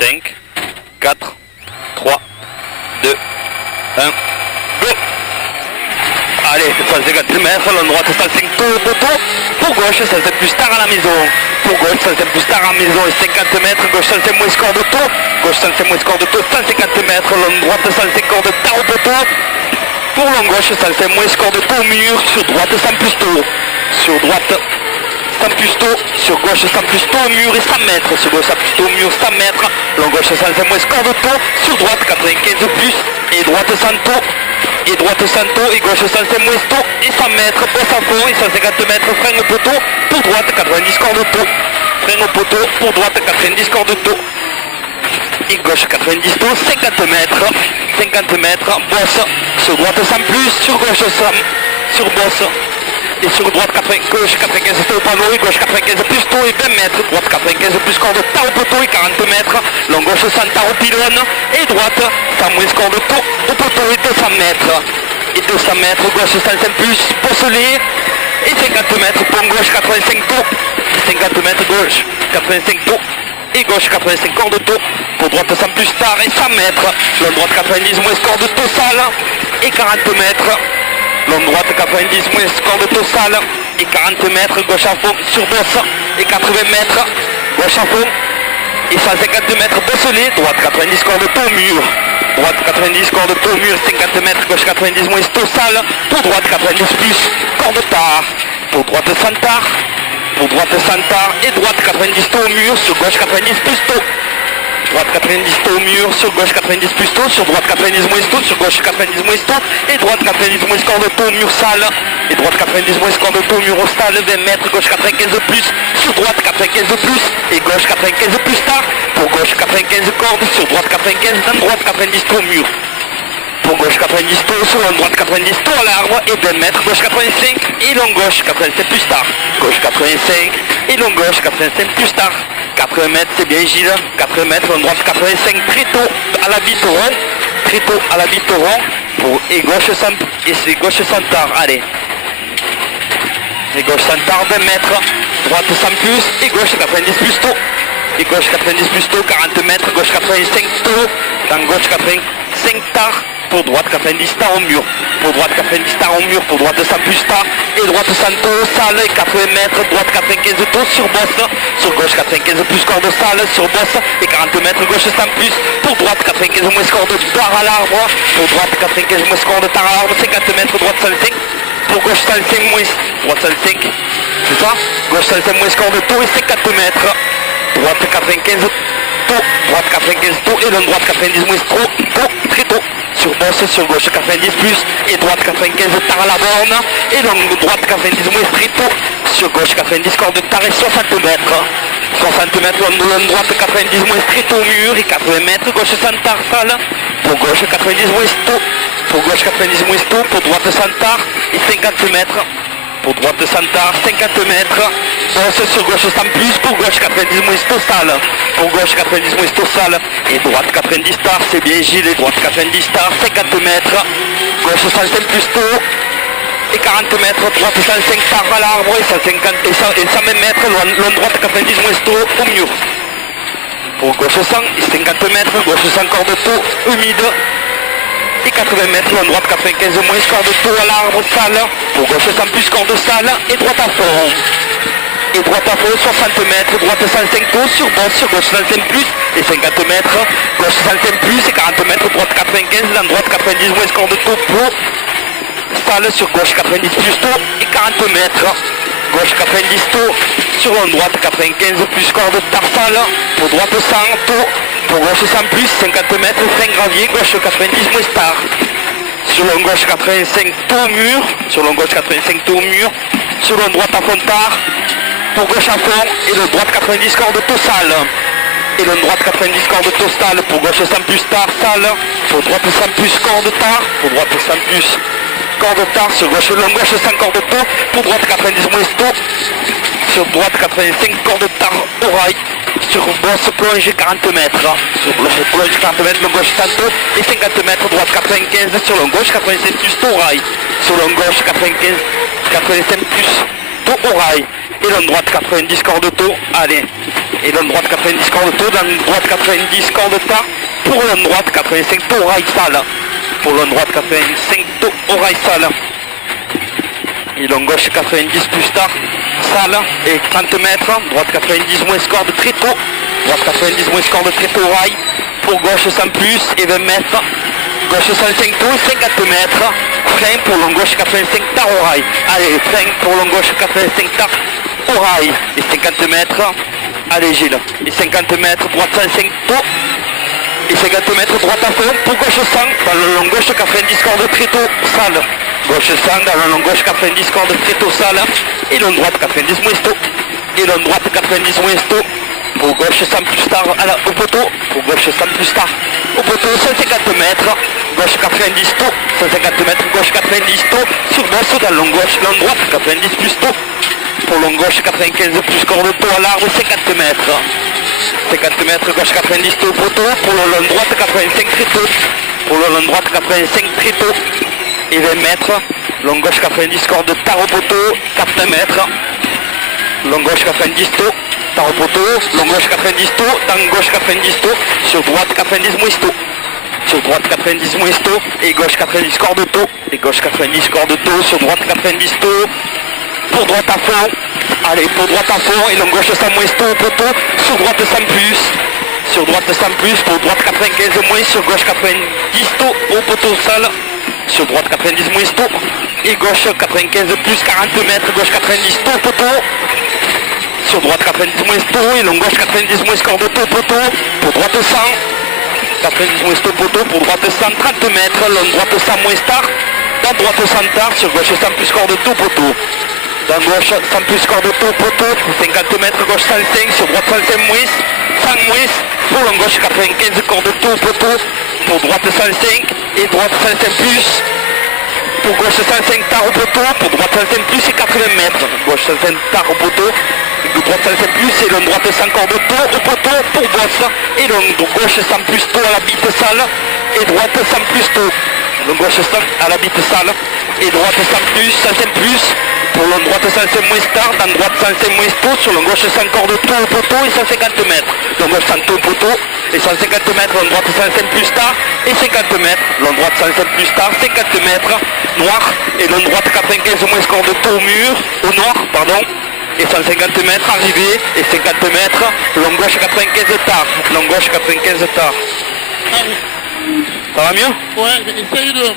5, 4, 3, 2, 1, go. Allez, 150 mètres, l'on droite 105 tours, poteau. Pour gauche, 107 plus tard à la maison. Pour gauche, 107 plus tard à la maison et 50 mètres. Gauche, 105 moins score de tour. Gauche, 105 moins score de tour, 150 mètres. L'on droite, 105 corps de tard au poteau. Pour l'on gauche, 105 moins score de tour, mur. Sur droite, 100 plus tour. Sur droite, 100 plus tôt. Sur gauche, 100 plus tôt, mur et 100 mètres. Sur gauche, 100 plus tôt, mur, 100 mètres. L'on gauche, 105 moins score de tour. Sur droite, 95 plus. Et droite, 100 tôt. Et droite 100 taux, et gauche 105 moins taux, et 100 mètres, passe à fond, et 150 mètres, frein au poteau, pour droite 90 corps de taux, frein au poteau, pour droite 90 corps de taux, et gauche 90 taux, 50 mètres, bosse, sur droite 100 plus, sur gauche 100, sur bosse, et sur droite 80, gauche 95 taux au panneau, et gauche 95 plus taux, et 20 mètres, droite 95 plus corps de tard au poteau, et 40 mètres, long gauche 100 tard au pylône, et droite 100 moins score de taux, au poteau, et 200 mètres, et 200 mètres, gauche 105 plus, bosselé, et 50 mètres, pont gauche 85 taux, 50 mètres, gauche 85 taux, et gauche 85 corps de taux, pour droite 100 plus tard, et 100 mètres, long droite 90 moins score de taux sale, et 40 mètres, long droite 90 moins score de taux sale, et 40 mètres, gauche à fond, sur bosse, et 80 mètres, gauche à fond, et 152 mètres, bosselé, droite 90 score de taux, mur, droite 90 corps de taux, mur, 50 mètres, gauche 90 moins taux sale, pour droite 90 plus, corps de tard, pour droite 100 tard, pour droite 100 tard, et droite 90 taux, mur, sur gauche 90 plus taux, droite 90 taux, mur, sur gauche 90 plus taux, sur droite 90 moins taux, sur gauche 90 moins taux, et droite 90 moins corps de taux, mur sale, et droite 90 moins corps de taux, mur au sale, 20 mètres, gauche 95 plus, sur droite 95 plus, et gauche 95 plus tard, pour gauche 95 cordes, sur droite 95, dans droite 90 taux, mur. Pour gauche 90 taux, sur long droite 90 taux à l'arbre, et 20 mètres, gauche 85, et long gauche 87 plus tard, gauche 85, et long gauche 85 plus tard. 80 mètres, c'est bien Gilles, 80 mètres, long droite 85, très tôt à la bitoron, très tôt à la bitoron, pour, et gauche 100, et c'est gauche 100 tard, allez. Et gauche 100 tard, 20 mètres, droite 100 plus, et gauche 90 plus tôt, et gauche 90 plus tôt, 40 mètres, gauche 85 tôt, dans gauche 85 tard, pour droite 90 tard au mur, pour droite 90 tard au mur, pour droite 100 plus tard, et droite 100 tôt, salle, 80 mètres, droite 95 tôt, sur bosse, sur gauche 95 plus corps de salle, sur bosse, et 40 mètres, gauche 100 plus, pour droite 95 moins score de tard à l'arbre, pour droite 95 moins score de tard à l'arbre, 50 mètres, droite 105, pour gauche 105 moins, droite 105, c'est ça, gauche 105 moins score de taux, et 50 mètres, droite 95 tôt, droite 95 tôt, et long droite 90 moins tôt, très tôt, sur bosse, sur gauche 90 plus, et droite 95 tard à la borne, et long droite 90 moins très tôt, sur gauche 90 corps de tard et 60 mètres, 60 mètres, long droite 90 moins très tôt au mur, et 80 mètres, gauche 100 tard salle, pour gauche 90 moins tôt, pour gauche 90 moins tôt, pour droite 100 tard, et 50 mètres, pour droite 100 tard, 50 mètres, bosse sur gauche 100 plus, pour gauche 90 moins tôt salle, pour gauche 90 moins tôt salle, et droite 90 tard, c'est bien Gilles, et droite 90 tard, 50 mètres, gauche 105 plus tôt, et 40 mètres, droite 105 tard à l'arbre, et 150, et 120 mètres, long droite 90 moins tôt au mur, pour gauche 100, et 50 mètres, gauche 100 corps de taux, humide, et 80 mètres, long droite 95 moins score de taux à l'arbre, salle, pour gauche 100 plus score de salle, et droite à fond. Et droite à fond, 60 mètres, droite 105 taux, sur bosse, sur gauche 105 plus, et 50 mètres, gauche 105 plus, et 40 mètres, droite 95, dans droite 90 moins score de taux, pour salle, sur gauche 90 plus taux, et 40 mètres, gauche 90 taux, sur long droite 95 plus score de tard salle, pour droite 100 taux, pour gauche 100 plus, 50 mètres, frein gravier, gauche 90 moins tard, sur long gauche 85 taux mur, sur long gauche 85 taux mur, sur long droite à fond tard, pour gauche à fond, et le droite 90 corps de taux salle, et le droite 90 corps de taux salle, pour gauche 100 plus tard salle, pour droite 100 plus corps de tard, pour droite 100 plus corps de tard, sur gauche long gauche 100 corps de taux, pour droite 90 moins taux, sur droite 85 corps de tard au rail, sur bosse plonge 40 mètres, sur plonge 40 mètres, long gauche 100 taux, et 50 mètres, droite 95, sur long gauche 85 plus taux au rail, sur long gauche 95, 85 plus taux au rail, et long droite 90 corps de taux, allez. et l'homme droite 90 corde tôt, l'homme droite 90 corde tard, pour l'homme droite 85 tôt, rail sale, pour l'homme droite 85 tôt, au rail sale, et l'homme gauche 90 plus tard, sale, et 30 mètres, droite 90 moins corde très tôt, droite 90 moins corde très tôt, rail, pour gauche 100 plus, et 20 mètres, gauche 105 tôt, 50 mètres, frein pour l'homme gauche 85 tard au rail, allez, frein pour l'homme gauche 85 tard au rail, et 50 mètres, allez Gilles, et 50 mètres, droite 105 tôt, et 50 mètres, droite à fond, pour gauche 100, dans le long gauche 90 corde très tôt, sale, gauche 100, dans le long gauche 90 corde très tôt, sale, et long droite 90 moins tôt, et long droite 90 moins tôt, pour gauche 100 plus tard, au poteau, pour gauche 100 plus tard, au poteau 150 mètres, gauche 90 tôt, 150 mètres, gauche 90 tôt, sur bosse dans long gauche, long droite 90 plus tôt, pour long gauche 95 plus corde tôt à l'arbre 50 mètres, 50 mètres, gauche 90 tôt au poteau, pour le long droite 85 très tôt, pour le long droite 85 très tôt, et 20 mètres, long gauche 90 corde tard au poteau, 4 mètres, long gauche 90 tôt, tard au poteau, long gauche 90 tôt, dans gauche 90 tôt, sur droite 90 moins tôt, sur droite 90 moins tôt, et gauche 90 corde tôt, et gauche 90 corde tôt, sur droite 90 tôt, pour droite à fond, allez, pour droite à fond, et long gauche 100 moins tôt au poteau, sur droite 100 plus, sur droite 100 plus, pour droite 95 moins, sur gauche 90 tôt, au poteau sale, sur droite 90 moins tôt, et gauche 95 plus 40 mètres, gauche 90 tôt au poteau, sur droite 90 moins tôt, et long gauche 90 moins corde tôt au poteau, pour droite 100, 90 moins tôt poteau, pour droite 100, 30 mètres, long droite 100 moins tard, dans droite 100 tard, sur gauche 100 plus corde tôt poteau, dans gauche 100 plus corde tôt poteau, 50 mètres, gauche 105, sur droite 105 moins, 100 moins, pour long gauche 95 corde tôt poteau, pour droite 105, et droite 105 plus, pour gauche 105 tard au poteau, pour droite 105 plus et 80 mètres, gauche 105 tard au poteau, droite 105 plus et long droite 100 corde tôt au poteau pour bosse, et long gauche 100 plus tôt à la bite sale, et droite 100 plus tôt, long gauche 100 à la bite sale, et droite 100 plus, 105 plus, pour long droite 105 moins tard, dans droite 105 moins tôt, sur long gauche 100 corde tôt au poteau et 150 mètres, long gauche 100 tôt au poteau, et 150 mètres, long droite 105 plus tard, et 50 mètres, long droite 105 plus tard, 50 mètres, noir, et long droite 95 moins corde tôt au mur, au noir, pardon, et 150 mètres arrivé, et 50 mètres, long gauche 95 tard, long gauche 95 tard. Allez. Ça va mieux? Ouais, essaye de